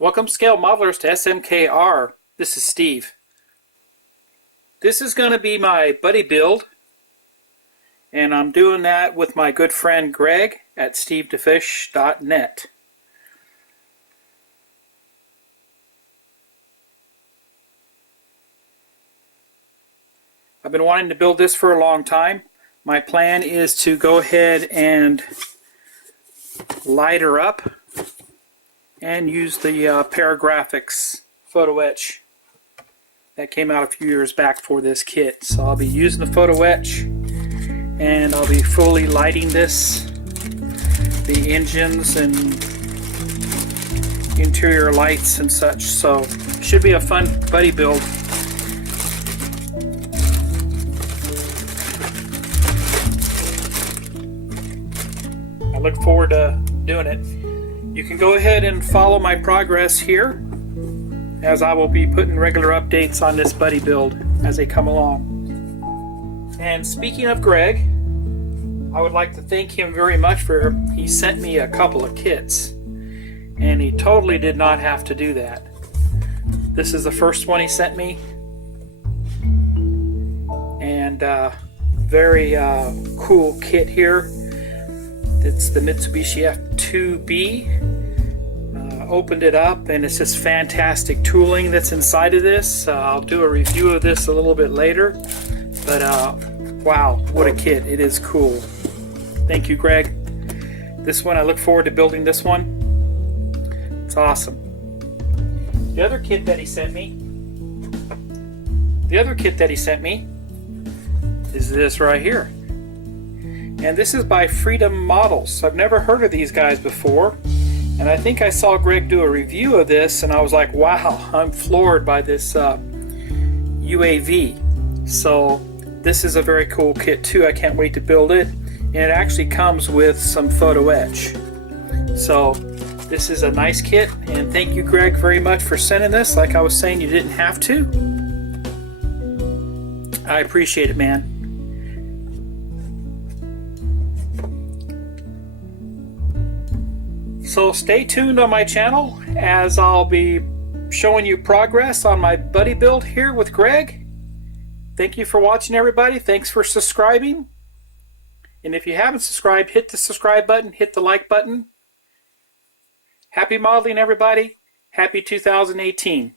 Welcome scale modelers to SMKR. This is Steve. This is going to be my buddy build, and I'm doing that with my good friend Greg at stevetofish.net. I've been wanting to build this for a long time. My plan is to go ahead and light her up and use the Paragraphics photo etch that came out a few years back for this kit. So I'll be using the photo etch, and I'll be fully lighting this, the engines and interior lights and such. So should be a fun buddy build. I look forward to doing it. You can go ahead and follow my progress here, as I will be putting regular updates on this buddy build as they come along. And speaking of Greg, I would like to thank him very much for he sent me a couple of kits, and he totally did not have to do that. This is the first one he sent me, and very cool kit here. It's the Mitsubishi F2B. Opened it up, and it's just fantastic tooling that's inside of this. I'll do a review of this a little bit later, but wow, what a kit. It is cool. Thank you, Greg. This one, I look forward to building this one. It's awesome. The other kit that he sent me is this right here. And this is by Freedom Models. I've never heard of these guys before. And I think I saw Greg do a review of this, and I was like, wow, I'm floored by this UAV. So this is a very cool kit too. I can't wait to build it. And it actually comes with some photo etch. So this is a nice kit, and thank you, Greg, very much for sending this. Like I was saying, you didn't have to. I appreciate it, man. So stay tuned on my channel, as I'll be showing you progress on my buddy build here with Greg. Thank you for watching, everybody. Thanks for subscribing. And if you haven't subscribed, hit the subscribe button, hit the like button. Happy modeling, everybody. Happy 2018.